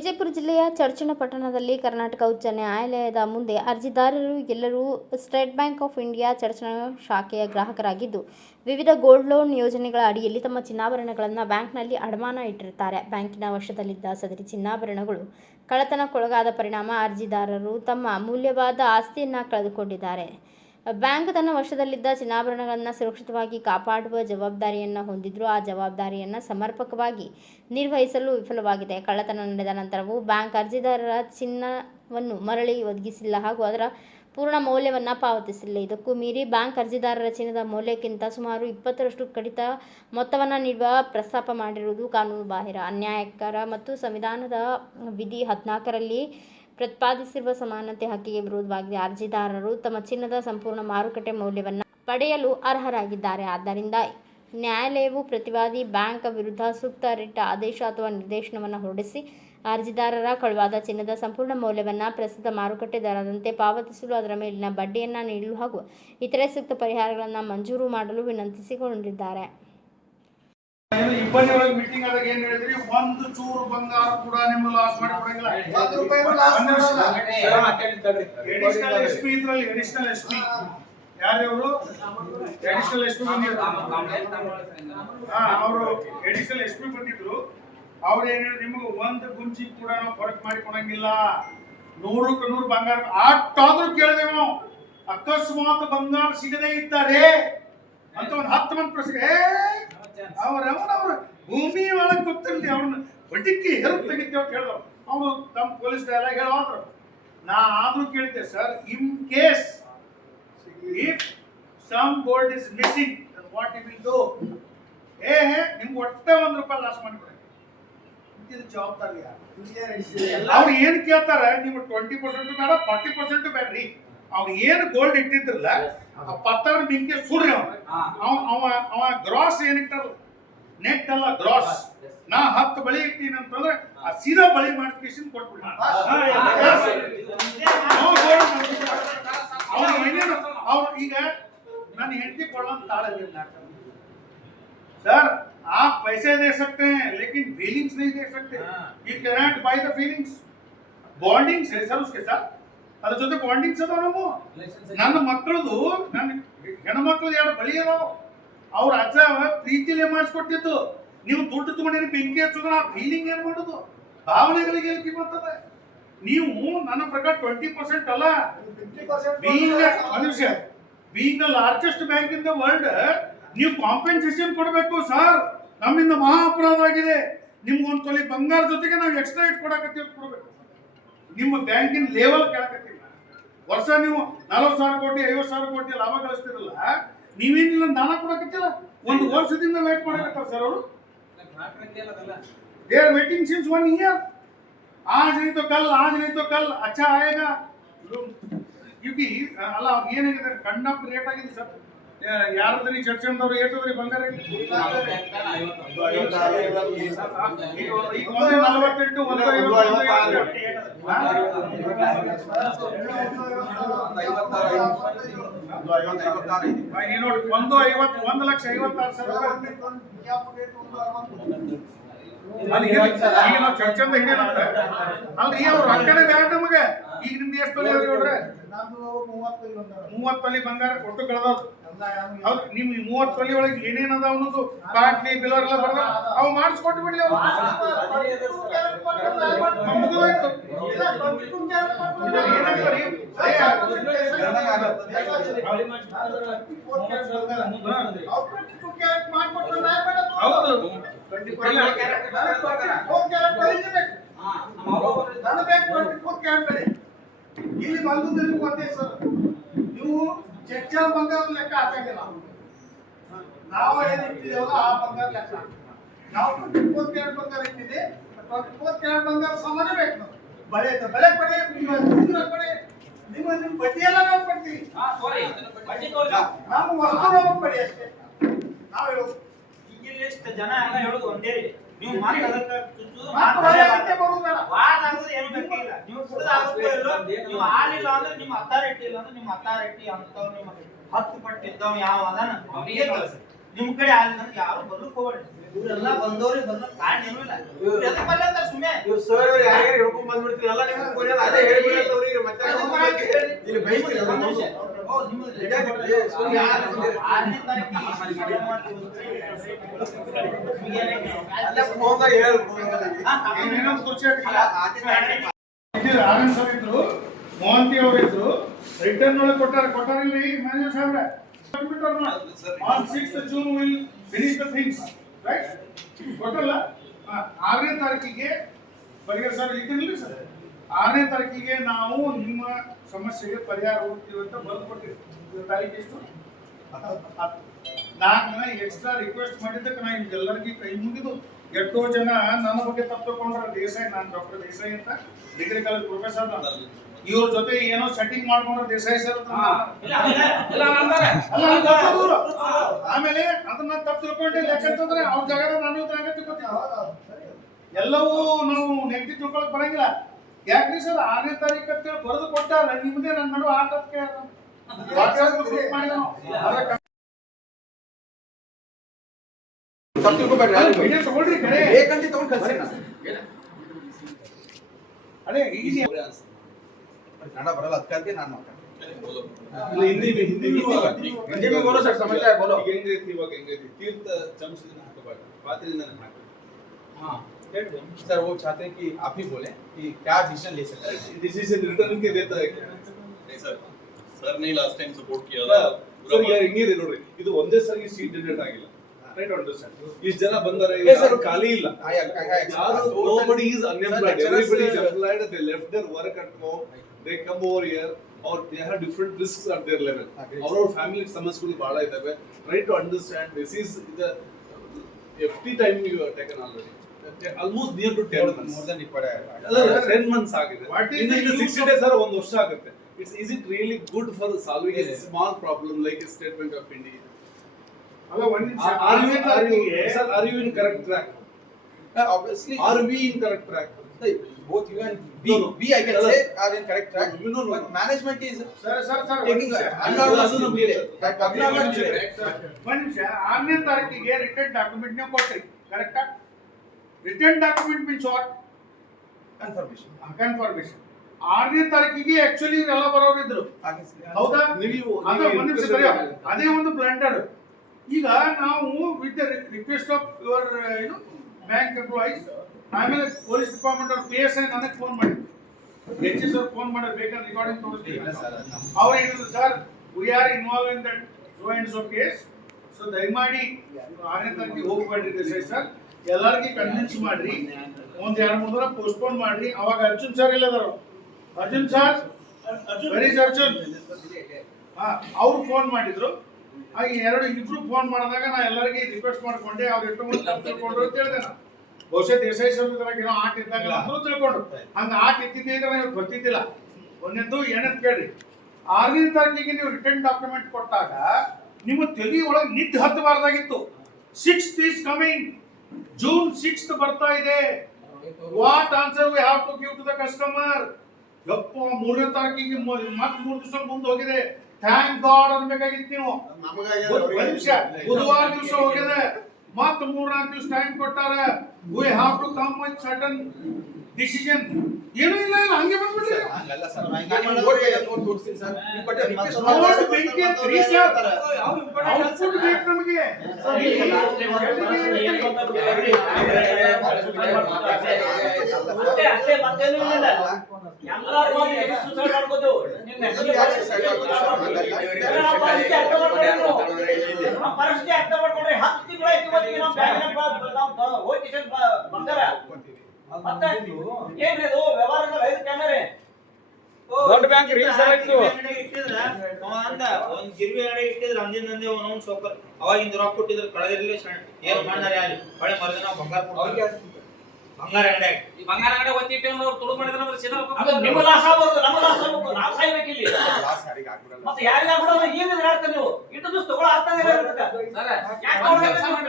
ವಿಜಯಪುರ ಜಿಲ್ಲೆಯ ಚರ್ಚನಪಟ್ಟಣದಲ್ಲಿ ಕರ್ನಾಟಕ ಉಚ್ಚ ನ್ಯಾಯಾಲಯದ ಮುಂದೆ ಅರ್ಜಿದಾರರು ಎಲ್ಲರೂ ಸ್ಟೇಟ್ ಬ್ಯಾಂಕ್ ಆಫ್ ಇಂಡಿಯಾ ಚರ್ಚನ ಶಾಖೆಯ ಗ್ರಾಹಕರಾಗಿದ್ದು, ವಿವಿಧ ಗೋಲ್ಡ್ ಲೋನ್ ಯೋಜನೆಗಳ ಅಡಿಯಲ್ಲಿ ತಮ್ಮ ಚಿನ್ನಾಭರಣಗಳನ್ನು ಬ್ಯಾಂಕ್ನಲ್ಲಿ ಅಡಮಾನ ಇಟ್ಟಿರುತ್ತಾರೆ. ಬ್ಯಾಂಕಿನ ವಶದಲ್ಲಿದ್ದ ಸದರಿ ಚಿನ್ನಾಭರಣಗಳು ಕಳ್ಳತನಕ್ಕೊಳಗಾದ ಪರಿಣಾಮ ಅರ್ಜಿದಾರರು ತಮ್ಮ ಮೂಲ್ಯವಾದ ಆಸ್ತಿಯನ್ನು ಕಳೆದುಕೊಂಡಿದ್ದಾರೆ. ಬ್ಯಾಂಕ್ ತನ್ನ ವಶದಲ್ಲಿದ್ದ ಚಿನ್ನಾಭರಣಗಳನ್ನು ಸುರಕ್ಷಿತವಾಗಿ ಕಾಪಾಡುವ ಜವಾಬ್ದಾರಿಯನ್ನು ಹೊಂದಿದ್ದರೂ ಆ ಜವಾಬ್ದಾರಿಯನ್ನು ಸಮರ್ಪಕವಾಗಿ ನಿರ್ವಹಿಸಲು ವಿಫಲವಾಗಿದೆ. ಕಳ್ಳತನ ನಡೆದ ನಂತರವೂ ಬ್ಯಾಂಕ್ ಅರ್ಜಿದಾರರ ಚಿನ್ನವನ್ನು ಮರಳಿ ಒದಗಿಸಿಲ್ಲ ಹಾಗೂ ಅದರ ಪೂರ್ಣ ಮೌಲ್ಯವನ್ನು ಪಾವತಿಸಿಲ್ಲ. ಇದಕ್ಕೂ ಮೀರಿ ಬ್ಯಾಂಕ್ ಅರ್ಜಿದಾರರ ಚಿನ್ನದ ಮೌಲ್ಯಕ್ಕಿಂತ ಸುಮಾರು 20ರಷ್ಟು ಕಡಿತ ಮೊತ್ತವನ್ನು ನೀಡುವ ಪ್ರಸ್ತಾಪ ಮಾಡಿರುವುದು ಕಾನೂನುಬಾಹಿರ, ಅನ್ಯಾಯಕರ ಮತ್ತು ಸಂವಿಧಾನದ ವಿಧಿ 14ರಲ್ಲಿ ಪ್ರತಿಪಾದಿಸಿರುವ ಸಮಾನತೆ ಹಕ್ಕಿಗೆ ವಿರೋಧವಾಗಿದೆ. ಅರ್ಜಿದಾರರು ತಮ್ಮ ಚಿನ್ನದ ಸಂಪೂರ್ಣ ಮಾರುಕಟ್ಟೆ ಮೌಲ್ಯವನ್ನು ಪಡೆಯಲು ಅರ್ಹರಾಗಿದ್ದಾರೆ. ಆದ್ದರಿಂದ ನ್ಯಾಯಾಲಯವು ಪ್ರತಿವಾದಿ ಬ್ಯಾಂಕ್ ವಿರುದ್ಧ ಸೂಕ್ತ ರಿಟ್ ಆದೇಶ ಅಥವಾ ನಿರ್ದೇಶನವನ್ನು ಹೊರಡಿಸಿ ಅರ್ಜಿದಾರರ ಕಳುವಾದ ಚಿನ್ನದ ಸಂಪೂರ್ಣ ಮೌಲ್ಯವನ್ನು ಪ್ರಸ್ತುತ ಮಾರುಕಟ್ಟೆ ದರದಂತೆ ಪಾವತಿಸಲು, ಅದರ ಮೇಲಿನ ಬಡ್ಡಿಯನ್ನು ನೀಡಲು ಹಾಗೂ ಇತರೆ ಸೂಕ್ತ ಪರಿಹಾರಗಳನ್ನು ಮಂಜೂರು ಮಾಡಲು ವಿನಂತಿಸಿಕೊಂಡಿದ್ದಾರೆ. ಇಬ್ಬನಿ ಒಳಗೆ ಮೀಟಿಂಗ್ ಆದಾಗ ಏನ್ ಹೇಳಿದ್ರಿ? ಒಂದು ಚೂರು ಬಂಗಾರ ಕೂಡ ನಿಮ್ಗೆ ಲಾಸ್ ಮಾಡಿ ಕೊಡಂಗಿಲ್ಲ. ಎಡಿಷನಲ್ ಎಸ್ ಪಿ ಇದ್ರಲ್ಲಿ ಎಡಿಷನಲ್ ಎಸ್ ಪಿ ಯಾರ್ಯವರು? ಎಡಿಷನಲ್ ಎಸ್ ಪಿ ಬಂದಿದ್ರು. ಅವರು ಎಡಿಷನಲ್ ಎಸ್ ಪಿ ಬಂದಿದ್ರು. ಅವ್ರು ಏನ್ ಹೇಳಿದ್ರು? ನಿಮ್ಗೆ ಒಂದು ಗುಂಚಿ ಕೂಡ ನಾವು ಹೊರಕ್ ಮಾಡಿ ಕೊಡಂಗಿಲ್ಲ. 100ಕ್ಕೆ 100 ಬಂಗಾರ ಆಟಾದ್ರೂ ಕೇಳಿದೆವು ನಾವು. ಅಕಸ್ಮಾತ್ ಬಂಗಾರ ಸಿಗದೇ ಇದ್ದಾರೆ ಅಂತ ಒಂದು 10 ಮಂದಿ ಪ್ರಶ್ನೆ ಅವ್ರ ಭೂಮಿ ಒಳಗೆ ಗೊತ್ತಿರಲಿ, ಅವ್ರನ್ನ ಹೊಡಿಕ್ಕಿ ಹೆಲ್ಪ್ ತೆಗಿತೇವೆ ಕೇಳಿದ್ರು. ಅವರು ತಮ್ಮ ಪೊಲೀಸ್ ಡೈಲಾಗ್ ಹೇಳೋದ್ರು. ನಾ ಆದ್ರೂ ಕೇಳಿದ್ದೆ, sir, in case if some gold is missing what you will do? ನಿಮ್ಗೆ ಒಟ್ಟೆ ₹1 ಲಾಸ್ ಮಾಡಿಬಿಡ್ರಿ. ಇದು ಜವಾಬ್ದಾರಿ ಅವ್ರು ಏನ್ ಕೇಳ್ತಾರ? ನೀವು 20% ಬೇಡ, 40% ಬೇಡ್ರಿ. ಅವ್ರು ಏನು ಗೋಲ್ಡ್ ಇಟ್ಟಿದ್ರಲ್ಲ ಪತ್ತರ ಬಿಂಕೆ ಸುಡ್ರಿ. ಅವ ಗ್ರಾಸ್ ಏನಿಟ್ಟಾರ, ನೆಟ್ ಅಲ್ಲ ಗ್ರಾಸ್. ನಾ 10 ಬಳಿ ಇಟ್ಟಿನಿ ಅಂತಂದ್ರೆ ಆ ಸೀದಾ ಬಳಿ ಮಾಡಿಫಿಕೇಶನ್ ಕೊಟ್ಬಿಡಿ. ಅವ್ರು ಈಗ ನನ್ನ ಹೆಂಡತಿ ಕೊಡೋಂತ ತಾಳಿಲ್ಲ सर, आप पैसे दे सकते हैं लेकिन फीलिंग्स नहीं दे सकते. You cannot buy the feelings. Bondings है सर उसके साथ. ಅದ್ರ ಜೊತೆ ಬಾಂಡಿಂಗ್ಸ್ ಅದಾವ. ನಾವು ನನ್ನ ಮಕ್ಕಳದು, ನನ್ನ ಹೆಣ್ಣು ಮಕ್ಕಳು ಎರಡು ಬಳಿ ಅದಾವ. ಅವ್ರ ಅಜ್ಜ ಪ್ರೀತಿಲೇ ಮಾಡಿಸ್ಕೊಟ್ಟಿದ್ದು. ನೀವು ದುಡ್ಡು ತಗೊಂಡಿರಿ ಬೆಂಕಿ ಹಚ್ಚೋದ್ರ ಆ ಫೀಲಿಂಗ್ ಏನ್ ಮಾಡೋದು? ಭಾವನೆಗಳಿಗೆ ಎಲ್ಕಿ ಬರ್ತದೆ. ನೀವು ನನ್ನ ಪ್ರಕಾರ 20% ಅಲ್ಲ, being the largest bank in the world ನೀವು ಕಾಂಪೆನ್ಸೇಷನ್ ಕೊಡಬೇಕು. ಸರ್, ನಮ್ಮಿಂದ ಮಹಾ ಅಪರಾಧ ಆಗಿದೆ. ನಿಮ್ಗೊಂದು ತೊಲಿ ಬಂಗಾರ ಜೊತೆಗೆ ನಾವು ಎಕ್ಸ್ಟ್ರಾ ಇಟ್ ಕೊಡಕತ್ತೀವಿ ಕೊಡಬೇಕು. ನಿಮ್ಮ ಬ್ಯಾಂಕಿನ ಲೆವೆಲ್ ಕೇಳಕತ್ತಿಲ್ಲ. ವರ್ಷ ನೀವು 40,000 ಕೋಟಿ 50,000 ಕೋಟಿ ಲಾಭ ಗಳಿಸ್ತಿರಲ್ಲ, ನೀವೇನಿಲ್ಲ ದಾನ ಕೊಡಕತ್ತಿಲ್ಲ. ಒಂದು ವರ್ಷದಿಂದ ವೇಟ್ ಮಾಡಕತ್ತಾರ ಸರ್ ಅವರು. They are waiting since 1 year. आज नहीं तो कल अच्छा आएगा. क्योंकि ಅಲ್ಲ ಏನಾಗಿದೆ, ಕಂಡಪ್ಟ್ ರೇಟ್ ಆಗಿದೆ ಸರ್. ಯಾರದ್ರಿ ಚರ್ಚೆಂದವ್ರು ಏಟದ್ರಿ ಬಂಗಾರ? 48 1,50,000 ಚರ್ಚೆಂದ ಹಿಡಿಯಲ್ಲ ಅಲ್ರಿ. ಅವ್ರು ರೊಕ್ಕನೇ ಬ್ಯಾಡ ನಮಗೆ. ಈಗ ನಿಮ್ದು ಎಷ್ಟು ತೊಲಿ ನೋಡ್ರೆ? 30 ತೊಲಿ ಬಂಗಾರ ಕೊಟ್ಟು ಕಳೆದವ್ರು. ಹೌದು, ನಿಮ್ 30 ತೊಲಿ ಒಳಗೆ ಏನೇನ್ ಅದಾವ ಅನ್ನೋದು ಬಾಟ್ಲಿ ಬಿಲ್ಲರ್ ಎಲ್ಲ ಬರ್ದ ಅವು ಮಾಡಿಸ್ಕೊಟ್ಟು ಬಿಡ್ಲಿ. ಅವ್ರು ಮುಗಿದೋಯ್ತು. ಹೌದು, ಇಲ್ಲಿ ಬಂದು ಒಂದೇ ಸರ್, ನೀವು ಚರ್ಚ ಬಂಗಾರ ಲೆಕ್ಕ ಹಾಕಂಗಿಲ್ಲ. ನಾವು ಏನ್ ಇಟ್ಟಿದ್ದೇವಲ್ಲ ಆ ಬಂಗಾರ ಲೆಕ್ಕ. ನಾವು 24 ಕ್ಯಾರೆಟ್ ಬಂಗಾರ ಇಟ್ಟಿದೆ. 24 ಕ್ಯಾರೆಟ್ ಬಂಗಾರ ಸಮಾನ ಬೇಕು. ಬಳೆ ಪಡೆ ನಿಮ್ಮ ಬಡ್ಡಿ ಎಲ್ಲ ನಾವು ಕೊಡ್ತೀವಿ. ನಾವು ವಸ್ತು ನಾವು ಪಡಿ ಅಷ್ಟೇ. ನಾವು ಹೇಳೋದು ಈಗಿಲ್ಲ ಎಷ್ಟು ಜನ ಎಲ್ಲ ಹೇಳೋದು ಒಂದೇ ರೀ. ನೀವು ಮಾತು ಅದಕ್ಕೆ ವಾದ ಆಗೋದು ಏನು ಬೇಕಿಲ್ಲ. ನೀವು ಕುಡಿದ ಆಗೋದಿಲ್ಲ, ನೀವು ಹಾಲಿಲ್ಲ ಅಂದ್ರೆ ನಿಮ್ಮ ಅಥಾರಿಟಿ ಇಲ್ಲ ಅಂದ್ರೆ ನಿಮ್ಮ ಅಥಾರಿಟಿ ಅಂತವ್ ನಿಮ್ಮ 10 ಪಟ್ಟು ಇದ್ದವ್ ಯಾವ ಅದಾನ ಅವನಿಗೆ ಕಳಿಸಿ. ನಿಮ್ ಕಡೆ ಅಲ್ಲಿ ನನಗೆ ಯಾರು ಬರ್ಲಿಕ್ಕೆ ಹೋಗ್ಬೇಡಿ. ಇವರೆಲ್ಲ ಬಂದವ್ರಿಗೆ ಬರ್ಲಿಕ್ಕೆ ಕಾರಣ ಏನೂ ಇಲ್ಲ. ಇವ್ರು ಎದಕ್ಕೆ ಬರ್ಲಿ ಅಂತ ಸುಮ್ಮನೆ ಇವ್ರು ಸರ್ ಅವ್ರು ಯಾರು ಹಿಡ್ಕೊಂಡ್ ಬಂದ್ಬಿಡ್ತೀವಿ ಎಲ್ಲ ನಿಮ್ಗೆ ಕೊನೆಯಲ್ಲಿ ಅದೇ ಹೇಳ್ಬಿಡತ್ತೆ ಅವ್ರಿಗೆ ಮತ್ತೆ ಇಲ್ಲಿ ಬೈಸ್ತೀರಿ ಒಂದು ನಿಮಿಷ. ಓ, ನಿಮ್ಮದು ರೆಡಿ ಆಗ್ಬಿಟ್ರೆ ಸುಮ್ನೆ ಯಾರು ಬಂದಿರಿ? 6ನೇ ತಾರೀಕಿಗೆ ಏನ್ ಮಾಡ್ತೀವಿ ಅಂತ ಹೇಳಿ. ಅಲ್ಲೇ ಫೋನ್ದಾಗ ಹೇಳ್ಬೋದು. ಏನೇನೋ ಖುಷಿ ಆಗ್ತಿಲ್ಲ. ಆರನೇ ತಾರೀಕಿಗೆ ಇದ್ರು ಆನಂದ್ ಸರ್ ಇದ್ರು, ಮೋಹಂತಿ ಅವರು ಇದ್ರು, ರಿಟರ್ನ್ ಒಳಗೆ ಕೊಟ್ಟಾರಿಲ್ಲ ಈಗ ಮ್ಯಾನೇಜರ್ ಸಾಹೇಬ್ರೆ. On 6th June will finish the things, right? ಕೊಟ್ಟಲ್ಲ 6ನೇ ತಾರೀಕಿಗೆ ಪರಿಹಾರ ಸರ್ ಇದ್ದಿರಲಿ ಸರ್. 6ನೇ ತಾರೀಕಿಗೆ ನಾವು ನಿಮ್ಮ ಸಮಸ್ಯೆಗೆ ಪರಿಹಾರ ಹುಡುಕ್ತೀವಿ ಅಂತ ಬರೆದು ಕೊಟ್ಟಿರ್ತೀವಿ. ತಾರೀಕು ಎಷ್ಟು? 4 ದಿನ ಎಕ್ಸ್ಟ್ರಾ ರಿಕ್ವೆಸ್ಟ್ ಮಾಡಿದ್ದಕ್ಕೆ ನಾನು ನಿಮ್ಗೆಲ್ಲರಿಗೂ ಕೈ ಮುಗಿದು ಎಷ್ಟೋ ಜನ ನನ್ನ ಬಗ್ಗೆ ತಪ್ಪು ತಗೊಂಡ್ರ ದೇಸಾಯಿ, ನಾನು ಡಾಕ್ಟರ್ ದೇಸಾಯಿ ಅಂತ ಡಿಗ್ರಿ ಕಾಲೇಜ್ ಪ್ರೊಫೆಸರ್ ನಾನು. ಇವ್ರ ಜೊತೆ ಏನೋ ಸೆಟ್ಟಿಂಗ್ ಮಾಡ್ಕೊಂಡ್ರೆ ದೇಸಾಯಿ ಸರ್ ಅಂತ ಆಮೇಲೆ ಅದನ್ನ ತಪ್ಪು ತಿಳ್ಕೊಂಡು ಯಾಕಂತಂದ್ರೆ ಅವ್ರ ಜಾಗದ ನಾನು ಇದ್ರಾಗ ತಿಳ್ಕೊತೀವಿ. ಎಲ್ಲವೂ ನಾವು ನೆಗೆಟಿವ್ ತಿಳ್ಕೊಳಕ್ ಬರಂಗಿಲ್ಲ. ಯಾಕ್ರಿ ಸರ್ 6ನೇ ತಾರೀಕು ಅಂತ ಬರೆದು ಕೊಟ್ಟಾರ, ನಿಮ್ದೇ ನನ್ನ ನಡುವೆ ಆಟಕ್ಕೆ ತಪ್ಪು ತಿಳ್ಕೊಬೇಡ್ರಿ ಯಾರು ತಗೊಳ್ರಿ ಕಡೆ ಬೇಕಂತ ತಗೊಂಡ್ ಕಳ್ಸಿ. ಅದೇ ಈಗ ಕನ್ನಡ ಬರಲ್ಲ ಅದಕ್ಕೆ ನಾನು ಮಾತಾಡ್ತೀನಿ. हिंदी में हिंदी में बोलो सर, समझ आया बोलो. तीर्थ चमचದಿಂದ ಹಾಕಬಾರದು, ಪಾತ್ರೆಯಿಂದ ಹಾಕಬೇಕು. हाँ सर वो चाहते हैं कि आप ही बोले कि क्या डिसीजन ले सकते हैं. डिसीजन रिटर्न के देता है क्या? नहीं सर, सर ने लास्ट टाइम सपोर्ट किया ಅಲ್ಲ था. ಸರ್ ಹಿಂಗಿದೆ ನೋಡ್ರಿ, ಇದು ಒಂದೇ ಸರಿ ಸೀಟ್ ಜನರೇಟ್ ಆಗಿಲ್ಲ. Right understand. ಇಷ್ಟು ಜನ ಬಂದಾರೆ, Yes, sir. ಖಾಲಿ ಇಲ್ಲ. Nobody is unemployed. Everybody is employed. They left their work at home. They come over here. Or they have different risks at their level. Our family ಸಮಸ್ಯೆಗಳು ಬಹಳ ಇದಾವೆ. Try to understand. This is the FT time you have taken already. Almost near to 10 months. more than required. ಅಲ್ಲ 10 months ಆಗಿದೆ. ಇನ್ನು 60 days sir 1 ವರ್ಷ ಆಗುತ್ತೆ. Is it really good for solving a small problem like a State Bank of India? ಅಲ್ಲ ಒಂದ್ ನಿಮಿಷ. Sir, are you in correct track? Obviously Are we in correct track? both you and we, No. we I can say are in correct track. No. But management is sir taking ಅದು ನಮ್ಗೆ abnormal delay. ಒಂದ್ ನಿಮಿಷ. 6ನೇ ತಾರೀಕಿಗೆ return document ನೀವು ಕೊಟ್ರಿ, ಕರೆಕ್ಟಾ? Return document means what? Confirmation. Confirmation. 6ನೇ ತಾರೀಕಿಗೆ ಆಕ್ಚುಲಿ ಇವರೆಲ್ಲ ಬರೋರು ಇದ್ರು, ಹೌದಾ? ಅದೇ ಒಂದ್ ನಿಮಿಷ ಬರೆಯೋ, ಅದೇ ಒಂದು ಬ್ಲಂಡರ್. ಈಗ ನಾವು with the request of your bank employees, ಆಮೇಲೆ ಪೊಲೀಸ್ ಡಿಪಾರ್ಟ್ಮೆಂಟ್ ಅವ್ರ PSI ನನಗೆ ಫೋನ್ ಮಾಡಿದ್ರು, HS ಅವ್ರು ಫೋನ್ ಮಾಡಿ ಬೇಕಾದ್ರೆ ರೆಕಾರ್ಡಿಂಗ್ ತೋರಿಸ್ತೀವಿ. ಅವ್ರು ಹೇಳಿದ್ರು, sir we are involve in that so and so case, so ದಯಮಾಡಿ 6ನೇ ತಾರೀಕಿಗೆ ಹೋಗ್ಬೇಡ್ರಿ ದೇಸಾಯಿ ಸರ್, ಎಲ್ಲರಿಗೂ ಕನ್ವಿನ್ಸ್ ಮಾಡ್ರಿ, ಒಂದ್ 2-3 ದಿನ ಪೋಸ್ಟ್ಪೋನ್ ಮಾಡ್ರಿ. ಅವಾಗ ಅರ್ಜುನ್ ಸರ್ ಇಲ್ಲದಾರು, ಅರ್ಜುನ್ ಸರ್ ವೆರಿ ಅರ್ಜುನ್ ಅವ್ರು ಫೋನ್ ಮಾಡಿದ್ರು. ಹಾಗೆ ಇಬ್ರು ಫೋನ್ ಮಾಡಿದಾಗ ನಾ ಎಲ್ಲರಿಗೂ ರಿಕ್ವೆಸ್ಟ್ ಮಾಡ್ಕೊಂಡೆ, ಅವ್ರು ಎಷ್ಟು ಮಂದಿ ತಪ್ಪು ತಿಳ್ಕೊಂಡ್ರು ಅಂತ ಹೇಳಿದೆ. ನಾನು ಬಹುಶಃ ದೇಸಾಯಿ ಸರ್ ಏನೋ ಆಟ ಇದ್ದಾಗ ಅಂದ್ರೂ ತಿಳ್ಕೊಂಡ್ರು, ಹಂಗ ಆಟ ಇದ್ದಿದ್ದೇ ಇದ್ರೆ ಇವ್ರು ಗೊತ್ತಿದ್ದಿಲ್ಲ. ಒಂದೆಂದು ಏನಂತ ಕೇಳ್ರಿ, 6ನೇ ತಾರೀಕಿಗೆ ನೀವು ರಿಟರ್ನ್ ಡಾಕ್ಯುಮೆಂಟ್ ಕೊಟ್ಟಾಗ ನಿಮ್ಮ ತಲೆ ಒಳಗೆ ನಿದ್ದೆ ಹತ್ತಬಾರ್ದಾಗಿತ್ತು. 6th is coming, June 6th ಬರ್ತಾ ಇದೆ. What answer we have to give to the customer? ಯಪ್ಪ 3ನೇ ತಾರೀಕಿಗೆ ಮತ್ತೆ 3 ದಿವಸ ಮುಂದೆ ಹೋಗಿದೆ. ಥ್ಯಾಂಕ್ ಗಾಡ್ ಅನ್ಬೇಕಾಗಿತ್ತು ನೀವು. ಬುಧವಾರ ದಿವಸ ಹೋಗಿದೆ, ಮತ್ತೆ 3-4 ದಿವಸ ಟೈಮ್ ಕೊಟ್ಟಾರ. We have to come with certain decision. ಏನೂ ಇಲ್ಲ, ಹಂಗೆ ಬಂದ್ಬಿಟ್ರಿ. ಹಂಗಲ್ಲ ಸರ್, ನಾನು ನೋಡಿ ತೋರಿಸ್ತೀನಿ ಸರ್. ನೀವು ಕೊಟ್ಟೆ request ನೋಟ್ ಬೆಂಕಿ ಅಂತ ರೀ ಸರ್. ಔಟ್ಪುಟ್ ಬೇಕು ನಮಗೆ. ಅಷ್ಟೇ ಮತ್ತೇನೂ ಇಲ್ಲ. ಎಲ್ಲರೂ ಹೋಗಿ ಸುಸೈಡ್ ಮಾಡ್ಬೋದು. ಪರಿಸ್ಥಿತಿ ಅರ್ಥ ಮಾಡ್ಕೊಂಡ್ರೆ 10 ತಿಂಗಳಾಯ್ತು ಇವತ್ತಿಗೆ ನಾವು ಬ್ಯಾಂಕಿನ ಹೋಗಿ ಬಂಗಾರ ಮತ್ತೆ ಏನ್ರಿ ಅದು ವ್ಯವಹಾರ 5 ಕ್ಯಾಮೆರೆ ದೊಡ್ಡ ಬ್ಯಾಂಕ್ ರೀ ಸರ್ ಇದು ಇಟ್ಟಿದ್ರ ಅಂದ ಒಂದ್ ಗಿರ್ವಿ ಅಂಗಡಿ ಇಟ್ಟಿದ್ರ ಅಂದಿನಂದೆ ಅವನವನ್ ಸೋಕರ್ ಅವಾಗಿಂದ ರೊಕ್ಕ ಕೊಟ್ಟಿದ್ರ ಕಳೆದಿರ್ಲಿ ಏನು ಮಾಡ್ನಾರೆ ಅಲ್ಲಿ ಹೊಳೆ ಮರದಿನ ಬಂಗಾರ ಕೊಡ್ತಾರೆ. ಬಂಗಾರ ಅಂಗಡಿ ಈ ಬಂಗಾರ ಅಂಗಡಿ ಒತ್ತಿಟ್ಟು ಅವ್ರು ತುಳು ಮಾಡಿದ್ರೆ ಅಂದ್ರೆ ಸಿದ್ಧ ಅದು ನಿಮ್ಮ ಲಾಸ್ ಆಗ್ಬಾರ್ದು, ನಮ್ಮ ಲಾಸ್ ಆಗ್ಬೇಕು, ನಾವು ಸಾಯ್ಬೇಕು ಇಲ್ಲಿ. ಲಾಸ್ ಯಾರಿಗೆ ಆಗ್ಬಿಡಲ್ಲ. ಮತ್ತೆ ಯಾರಿಗೆ ಆಗ್ಬಿಡೋದು ಏನಿದ್ರೆ ಹೇಳ್ತಾರೆ ನೀವು ಇಟ್ಟು ದಿವಸ ತಗೊಳ್ಳೋ ಅರ್ಥ ಇಲ್ಲ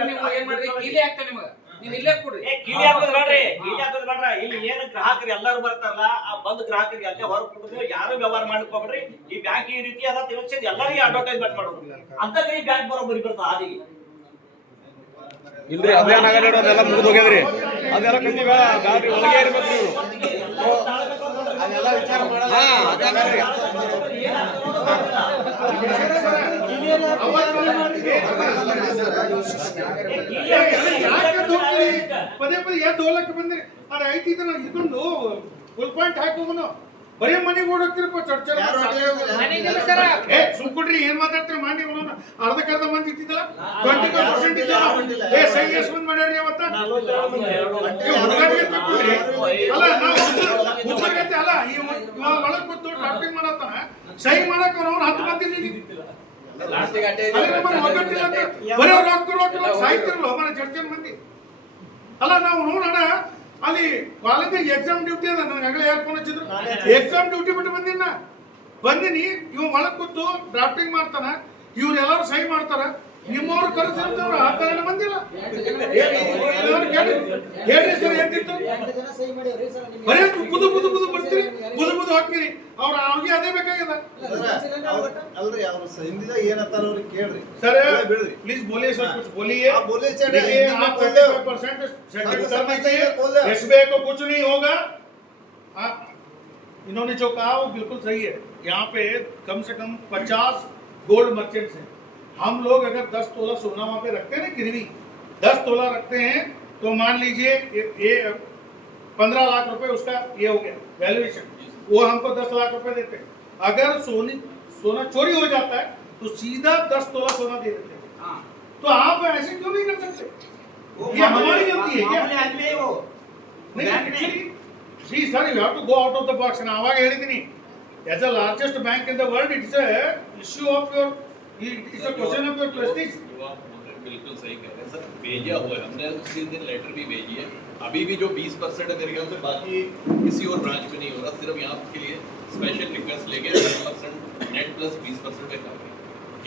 ನೀವು ಏನ್ ಮಾಡ್ರಿ ಕೀಲಿ ಆಗ್ತದೆ ನಿಮಗೆ, ನೀವು ಇಲ್ಲೇ ಕೊಡ್ರಿ. ಕಿಲಿ ಹಾಕೋದ್ ಬೇಡ್ರಿ, ಕಿಲಿ ಹಾಕೋದ್ ಬೇಡ್ರ. ಇಲ್ಲಿ ಏನು ಗ್ರಾಹಕರು ಎಲ್ಲರೂ ಬರ್ತಾರಲ್ಲ, ಆ ಬಂದ್ ಗ್ರಾಹಕರಿಗೆ ಅಲ್ಲೇ ಹೊರ ಕೊಡೋದು, ಯಾರು ವ್ಯವಹಾರ ಮಾಡ್ಲಿಕ್ಕೆ ಹೋಗ್ಬೇಡ್ರಿ. ಈ ಬ್ಯಾಂಕ್ ಈ ರೀತಿ ಅದ ತಿಳ್ಸಿ ಎಲ್ಲರಿಗೂ ಅಡ್ವರ್ಟೈಸ್ಮೆಂಟ್ ಮಾಡೋದು ಅಂತ ಈ ಬ್ಯಾಂಕ್ ಬರೋಬ್ಬರಿ ಬರ್ತಾ ಹಾದಿಗೆ ಇಲ್ರಿ ಅದೇನಾಗಲ್ಲ ಅದೆಲ್ಲ ಮುಗಿದು ಹೋಗ್ಯದ್ರಿ ಅದೆಲ್ಲ ಕತ್ತಿ ಗಾಡಿ ಒಳಗೆ ಇರ್ಬೇಕ್ರಿ ಇವ್ರು ಅದೆಲ್ಲ ವಿಚಾರ ಮಾಡಲ್ಲ. ಹಾ ಅದಾಗಲ್ರಿ ಪದೇ ಪದೇ ಎದ್ದು ಹೋಲಕ್ಕೆ ಬಂದ್ರಿ ಅದು ಐತಿ ಇದೊಂದು ಫುಲ್ ಪಾಯಿಂಟ್ ಹಾಕೋನು ಬರೀ ಮನೆಗೆ ಓಡೋಗ್ತಿರಪ್ಪ ಚರ್ಚೆ ಸುಮ್ಕೊಡ್ರಿ ಏನ್ ಮಾತಾಡ್ತೀರಿ ಮಾಡಿ ಅರ್ಧಕ್ಕರ್ಧ ಮಂದಿ ಇದ್ದಿದ್ದಲ್ಲ 25% ಇದ್ದಲ್ಲ ಸೈ ಎಷ್ಟು ಮಂದಿ ಮಾಡ್ಯಾರಿ ಅವತ್ತ ಹುಡುಗಾಟಿಗೆ ತಗೊಳ್ರಿ ಅಲ್ಲ ನಾವು ಹುಡುಗತ್ತೆ ಅಲ್ಲ ಇವಾಗ ಒಳಗ್ ಕೂತು ಡ್ರಾಫ್ಟಿಂಗ್ ಮಾಡತ್ತಾನ ಸೈ ಮಾಡಕ್ ಅವ್ನು 10 ಮಂದಿ ಒಗ್ಗಟ್ಟಿಲ್ಲ ಬರೀ ರೊಕ್ಕ ಸಾಯ್ತಿರಲ್ಲ ಮನೆ ಚರ್ಚೆ ಮಂದಿ ಅಲ್ಲ ನಾವು ನೋಡೋಣ ಅಲ್ಲಿ ಕಾಲೇಜಿಗೆ ಎಕ್ಸಾಮ್ ಡ್ಯೂಟಿ ಅದ ನನಗೆ ಆಗಲೇ ಯಾರು ಫೋನ್ ಹಚ್ಚಿದ್ರು ಎಕ್ಸಾಮ್ ಡ್ಯೂಟಿ ಬಿಟ್ಟು ಬಂದಿನಿ ಇವ್ ಒಳಗ್ ಕೂತು ಡ್ರಾಫ್ಟಿಂಗ್ ಮಾಡ್ತಾನ ಇವ್ರು ಎಲ್ಲರೂ ಸಹಿ ಮಾಡ್ತಾರ ನಿಮ್ಮವ್ರು ಕರೆಸಿರ್ತಾರ 12 ಮಂದಿ ಇಲ್ಲ ಹೇಳ್ರಿ ಸರ್ ಎಂತಿತ್ತು ಬರೀ ಬುದು ಬರ್ತೀರಿ ಬುದು ಹಾಕ್ತೀರಿ ಅವ್ರ ಅವ್ರಿಗೆ ಅದೇ ಬೇಕಾಗ್ಯದ ಅಲ್ರಿ ಅವ್ರು ಹಿಂದಿದ ಏನಂತಾರ ಅವ್ರಿಗೆ ಕೇಳ್ರಿ सर ಬಿಡ್ರಿ प्लीज बोलिए सर कुछ बोलिए आप बोलिए सर देखिए आप 35% सेटल करना चाहिए एसबीआई को कुछ नहीं होगा इन्होंने जो कहा वो बिल्कुल सही है यहाँ पे कम से कम 50 गोल्ड मर्चेंट्स हैं हम लोग अगर 10 तोला सोना वहाँ पे रखते हैं ना गिरवी 10 तोला रखते हैं तो मान लीजिए ये 15 लाख रुपए उसका ये हो गया वैल्यूएशन वो हमको 10 लाख रुपए देते हैं अगर सोना चोरी हो जाता है तो सीधा 10 तोला सोना दे देते हैं तो आप ऐसे क्यों नहीं कर सकते ये हमारी गलती है क्या सी sir you have to go out of the box ना आवाज ಹೇಳಿದೀನಿ as a largest bank in the world it's a issue of your it's a question of your prestige बिल्कुल सही कह रहे हैं सर भेजा हुआ है हमने उसी दिन लेटर भी भेजी है अभी भी जो 20% है मेरे ख्याल से बाकी किसी और ब्रांच में नहीं हो रहा सिर्फ यहाँ के लिए स्पेशल रिक्वेस्ट लेके 10% नेट प्लस 20% पे कर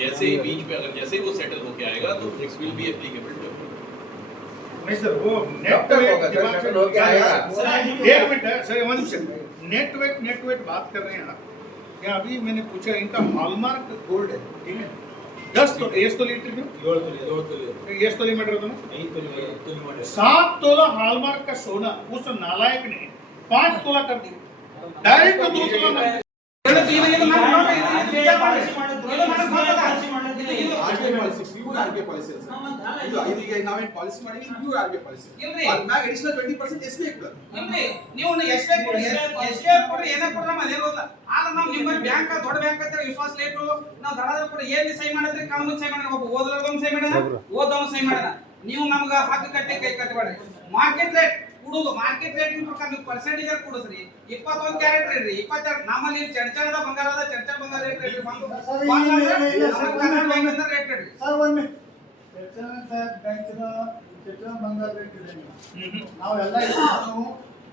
जैसे ही बीच पे अगर जैसे ही वो सेटल होके आएगा तो this will be applicable to नहीं सर वो नेट एक मिनट है sir one second net wait बात कर रहे हैं आप क्या अभी मैंने पूछा इनका हॉलमार्क गोल्ड है ठीक है 10 तो ಎಷ್ಟು ತೊಲಿ ಇಟ್ಟಿದ್ರು 7 ತೊಲಿ ಎಷ್ಟು ತೊಲಿ ಮಾಡಿರೋದು 5 ತೊಲಿ 7 तोला हॉलमार्क का सोना उस नालायक ने 5 तोला कर दिया डायरेक्ट 2 तोला ಬ್ಯಾಂಕ್ ದೊಡ್ಡ ಬ್ಯಾಂಕ್ ಅಂತ ವಿಶ್ವಾಸ ಲೇಟು ನಾವು ದಡಾದ್ರ ಕೂಡ ಏನ್ ಸಹಿ ಮಾಡಿದ್ರೆ ಕಾನೂನು ಸಹಿ ಮಾಡೋಣ ಒಬ್ಬ ಓದಲದವನು ಸಹಿ ಮಾಡೋಣ ಓದವನು ಸಹಿ ಮಾಡೋಣ ನೀವು ನಮ್ಗೆ ಹಕ್ಕು ಕಟ್ಟಿ ಕೈ ಕಟ್ಟಬೇಡಿ ಮಾರ್ಕೆಟ್ ರೇಟ್ ಕೊಡುದು ಮಾರ್ಕೆಟ್ ರೇಟ್ ಪ್ರಕಾರ ನೀವು ಪರ್ಸೆಂಟೇಜ್ ಕೊಡಿಸ್ರಿ 21 ಕ್ಯಾರೆಟ್ ರೇಟ್ ರೀ 22 ನಮ್ಮಲ್ಲಿ ಚರ್ಚರದ ಬಂಗಾರದ ಚರ್ಚಾ ಬಂಗಾರ ರೇಟ್ ರೇಟ್ ಬಂದು ರೇಟ್ ರೇಟ್ ಸರ್ ಒಮ್ಮೆ ಚರ್ಚಾ ಬಂಗಾರ ರೇಟ್ ಇದೆ ನಾವೆಲ್ಲ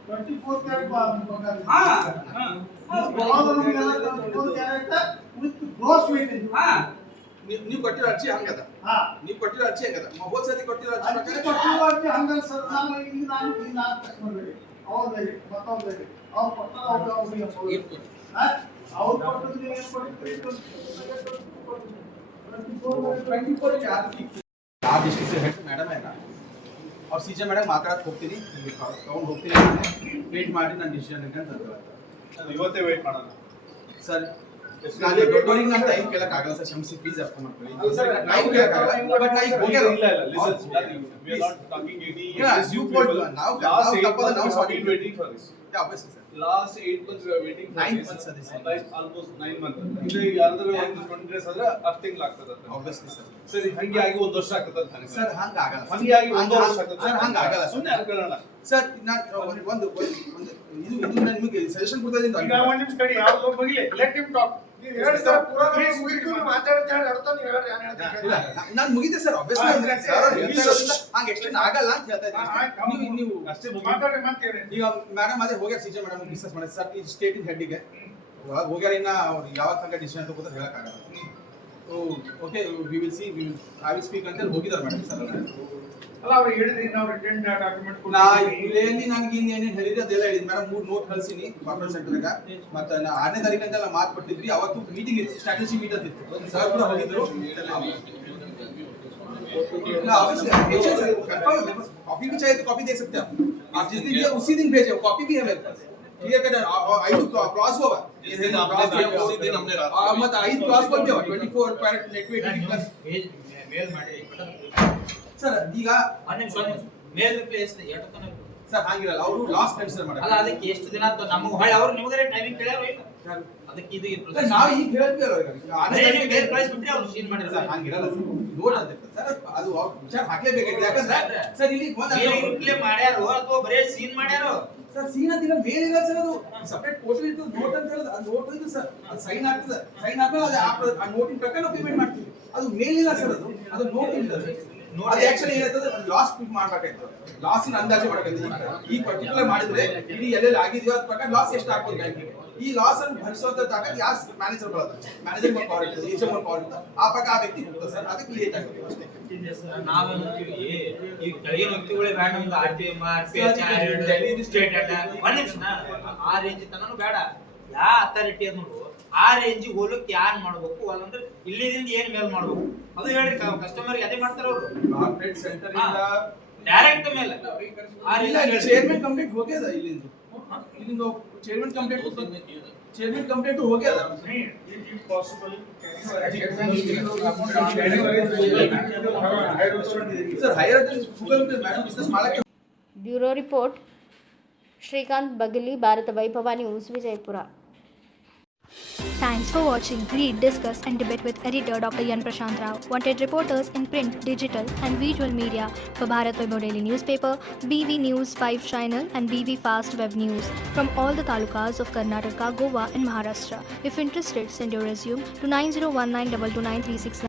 24 ಕ್ಯಾರೆಟ್ ಬಂಗಾರ ವಿತ್ ಗ್ರೋಸ್ ವೇಟೇಜ್ ನೀವು ಕೊಟ್ಟಿರೋ ಅರ್ಜಿ ಹಂಗದ ನೀವು ಕೊಟ್ಟಿರೋ ಅರ್ಜಿ ಹಂಗದ ಹೋದ ಸತಿ ಕೊಟ್ಟಿರೋ ಅರ್ಜಿ ಅರ್ಜಿ ಹಂಗಲ್ಲ ಸರ್ ನಾನು ತಗೊಂಡ್ರಿ ಅವ್ರ ಬೇರೆ ಮತ್ತವ್ರ ಬೇರೆ ಅವ್ರು ಕೊಟ್ಟಾರ ಅವ್ರು ಕೊಟ್ಟದ್ದು ಏನು ಕೊಟ್ಟಿದ್ರಿ 24 ಆ ಡಿಸ್ಟ್ರಿಕ್ಟ್ ಹೆಡ್ ಮೇಡಮ್ है ना और सीजे मैडम ಮಾತಾಡಕ್ಕೆ ಹೋಗ್ತೀನಿ ತಗೊಂಡು ಹೋಗ್ತೀನಿ ವೇಟ್ ಮಾಡಿ ನಾನು ಡಿಸಿಷನ್ ಅಂತ ಇವತ್ತೇ ವೇಟ್ ಮಾಡೋಣ ಸರ್ ನಾನು ದೊಡ್ಡವರಿಗೆ ನಾನು ಟೈಮ್ ಕೇಳಕ್ ಆಗಲ್ಲ ಸರ್ ಕ್ಷಮಿಸಿ ಪ್ಲೀಸ್ ಅರ್ಥ ಮಾಡ್ಕೊಳ್ಳಿ ಟೈಮ್ ಕೇಳಕ್ ಆಗಲ್ಲ ಬಟ್ ನಾ ಈಗ ಹೋಗ್ಯಾರ ಇಲ್ಲ listen we are not talking any you put now now started waiting for this yeah obviously sir last 8 months we are waiting for 9 this. months sir this almost 9 months ಇದು ಯಾರಾದರೂ ಒಂದು 20 days ಆದ್ರೆ 10 ತಿಂಗಳು ಆಗ್ತದೆ obviously sir ಸರಿ ಹಂಗೆ ಆಗಿ ಒಂದು ವರ್ಷ ಆಗ್ತದೆ ಸರ್ ಹಂಗ ಆಗಲ್ಲ ಹಂಗೆ ಆಗಿ ಒಂದು ವರ್ಷ ಆಗ್ತದೆ ಸರ್ ಹಂಗ ಆಗಲ್ಲ ಸುಮ್ಮನೆ ಅನ್ಕೊಳ್ಳೋಣ ಸರ್ ನಾನು ಒಂದು ಇದು ನಾನು ನಿಮಗೆ ಸಜೆಷನ್ ಕೊಡ್ತಾ ಇದ್ದೀನಿ ಈಗ ಒಂದು ನಿಮಿಷ ತಡಿ ಯಾರು ಬಗಿಲೆ ಲೆಟ್ ಹಿಮ್ ಟಾಕ್ ನೀವು ಹೇಳಿ ಸರ್ ಪೂರಾ ಮುಗಿತು ಮಾತಾಡ್ತಾ ಅರ್ಥ ನೀವು ಹೇಳಿ ನಾನು ಇಲ್ಲ ನಾನು ಮುಗಿದೆ ಸರ್ obviously ಸರ್ ಹಂಗ ಎಕ್ಸ್ಟೆಂಡ್ ಆಗಲ್ಲ ಅಂತ ಹೇಳ್ತಾ ಇದ್ದೀನಿ ನೀವು ಅಷ್ಟೇ ಮಾತಾಡಿ ಮಾತೇನೆ ಈಗ ಮೇಡಮ್ ಅದೇ ಹೋಗ್ಯಾರ ಸಿಜೆ ಮೇಡಮ್ ಡಿಸ್ಕಸ್ ಮಾಡಿ ಸರ್ ಈ ಸ್ಟೇಟ್ ಹೆಡ್ಗೆ ಹೋಗ್ಯಾರ ಇನ್ನ ಅವ್ರು ಯಾವಾಗ ತನಕ ಡಿಸಿಷನ್ ತಗೋತಾರೆ ಹೇಳಕ್ಕಾಗಲ್ಲ okay we will see I will speak ಅಂತ ಹೋಗಿದ್ದಾರೆ ಮೇಡಮ್ ಸರ್ ಅಲ್ಲ ಅವ್ರು ಹೇಳಿದ್ರಿ ನಾವು ರಿಟರ್ನ್ ಡಾಕ್ಯುಮೆಂಟ್ ನಾ ಇಲ್ಲಿ ನನಗೆ ಏನೇನು ಹೇಳಿದ್ರೆ ಅದೆಲ್ಲ ಹೇಳಿದ್ ಮೇಡಮ್ 3 ನೋಟ್ ಕಳ್ಸಿನಿ ಕಾರ್ಪೊರೇಟ್ ಸೆಂಟರ್ಗ ಮತ್ತೆ 6ನೇ ತಾರೀಕು ಅಂತ ಮಾತು ಕೊಟ್ಟಿದ್ರಿ ಅವತ್ತು ಮೀಟಿಂಗ್ ಇತ್ತು ಸ್ಟ್ರಾಟಜಿ ಮೀಟ್ ಅಂತ ಇತ್ತು ಸರ್ ಕೂಡ ಹೋಗಿದ್ರು ना ऑब्वियसली भेजे सर, कंफर्म है, कॉपी भी चाहिए तो कॉपी दे सकते हैं आप जिस दिन दिया उसी दिन भेजे, कॉपी भी है मेरे पास। क्लियर कर आई टू क्रॉस हुआ जिस दिन आपने दिया उसी दिन हमने रात को मत आई क्रॉस बोल दिया 24 कैरेट नेट वेट प्लस ಮೇಲ್ ಮಾಡಿ ಸರ್ ಈಗ ಒಂದ್ ನಿಮಿಷ ಮೇಲ್ ರಿಪ್ಲೈ ಎಷ್ಟು ತನಕ ಸರ್ ಹಾಗಿರಲ್ಲ ಅವರು ಲಾಸ್ಟ್ ಕ್ಯಾನ್ಸಲ್ ಅಲ್ಲ ಮಾಡ್ತಾರೆ ಅದಕ್ಕೆ ಎಷ್ಟು ದಿನ ಅಂತ ನಮಗೆ ಹೊಳ್ಳಿ ಅವ್ರು ನಿಮಗೆ ಟೈಮಿಂಗ್ ಕೇಳ್ಯಾರ ಇಲ್ಲ ಅದಕ್ಕೆ ಇದು ಸರ್ ನಾವು ಈಗ ಹೇಳ್ತೀವಿ ಅವ್ರಿಗೆ ಮೇಲ್ ಕಳಿಸ್ಬಿಟ್ರೆ ಅವ್ರು ಸೀನ್ ಸರ್ ಮಾಡಿರ್ತಾರೆ ಹಾಗಿರಲ್ಲ ಲೋಡ್ ಅಂತ ಸರ್ ಅದು ವಿಚಾರ ಹಾಕ್ಲೇಬೇಕಾಗಿದೆ ಯಾಕಂದ್ರೆ ಸರ್ ಇಲ್ಲಿ ಮೇಲ್ ರಿಪ್ಲೈ ಮಾಡ್ಯಾರೋ ಅಥವಾ ಬರೇ ಸೀನ್ ಮಾಡ್ಯಾರೋ ಸರ್ ಸೀನ್ ಅಂತ ಮೇಲ್ ಇಲ್ಲ ಸರ್ ಅದು ಸಪರೇಟ್ ಪೋರ್ಟಲ್ ಇತ್ತು ನೋಟ್ ಅಂತ ಹೇಳೋದು ಅದು ನೋಟ್ ಇದು ಸರ್ ಅದು ಸೈನ್ ಆಗ್ತದೆ ಸೈನ್ ಆದ್ಮೇಲೆ ಅದು ಆ ನೋಟಿನ ಪ್ರಕಾರ ನಾವು ಪೇಮೆಂಟ್ ಮಾಡ್ತೀವಿ ಅದು ಮೇಲ್ ಇಲ್ಲ ಸರ್ ಅದು ನೋಟ್ ಇಲ್ಲ ಅದು ಆಕ್ಚುಲಿ ಏನಾಯ್ತದೆ ಲಾಸ್ ಪಿಕ್ ಮಾಡ್ಬೇಕಾಯ್ತು ಲಾಸಿನ ಅಂದಾಜು ಮಾಡಬೇಕಾಯ್ತು ಈ ಪರ್ಟಿಕ್ಯುಲರ್ ಮಾಡಿದ್ರೆ ಇಡೀ ಎಲ್ಲೆಲ್ಲಿ ಆಗಿದೆಯೋ ಅದ್ರ ಪ್ರಕಾರ ಲಾಸ್ ಎಷ್ಟು ಆಗ್ಬೋದು ಬ್ಯಾಂಕಿಗೆ ಈ ಲಾಸ್ ಅನ್ನು ಭರಿಸುವಂತ ತಾಕತ್ ಯಾವ ಮ್ಯಾನೇಜರ್ ಬರುತ್ತೆ ಮ್ಯಾನೇಜರ್ ಪವರ್ ಇರ್ತದೆ ಎಚ್ಎಂ ಪವರ್ ಇರ್ತದೆ ಆ ಪ್ರಕಾರ ಆ ವ್ಯಕ್ತಿ ಹೋಗ್ತದೆ ಸರ್ ಅದಕ್ಕೆ ಲೇಟ್ ಆಗುತ್ತೆ ಅಷ್ಟೇ ನಾವೇನಂತೀವಿ ಈ ಕೆಳಗಿನ ವ್ಯಕ್ತಿಗಳೇ ಬೇಡ ನಮ್ಗೆ RTM ಸ್ಟೇಟ್ ಡಾಟಾ ಒಂದ್ ನಿಮಿಷ ಆ ರೇಂಜ್ ತನಕ ಬೇಡ ಯಾ ಅಥಾರಿಟಿ ಅದ್ ನೋಡು ಆ ರೇಂಜ್ ಹೋಲಕ್ಕೆ ಯಾರು ಮಾಡ್ಬೇಕು ಅಲ್ಲಂದ್ರೆ ಇಲ್ಲಿದಿಂದ ಏನ್ ಮೇಲ್ ಮಾಡ್ಬೇಕು ಅದು ಹೇಳ್ರಿ ಕಸ್ಟಮರ್ ಅದೇ ಮಾಡ್ತಾರ ಅವರು ಕಾರ್ಪೊರೇಟ್ ಸೆಂಟರ್ ಇಂದ ಡೈರೆಕ್ಟ್ ಮೇಲೆ ಆ ಇಲ್ಲ ರೇಂಜ್ ಚೇರ್ಮನ್ ಕಂಪ್ಲೀಟ್ हो गया था इलिंद चेयरमैन कंप्लीट हो गया था सर हायर गूगल पे मैडम बिजनेस ಮಾಡಕ್ಕೆ ಬ್ಯೂರೋ ರಿಪೋರ್ಟ್ ಶ್ರೀಕಾಂತ್ ಬಗಲಿ, ಭಾರತ ವೈಭವ news, Vijayapura. Thanks for watching. Read, discuss and debate with editor Dr. Yan Prashant Rao. Wanted reporters in print, digital and visual media for Bharat Vaibhav Daily Newspaper, BV News 5 Channel and BV Fast Web News from all the talukas of Karnataka, Goa and Maharashtra. If interested, send your resume to 9019229369.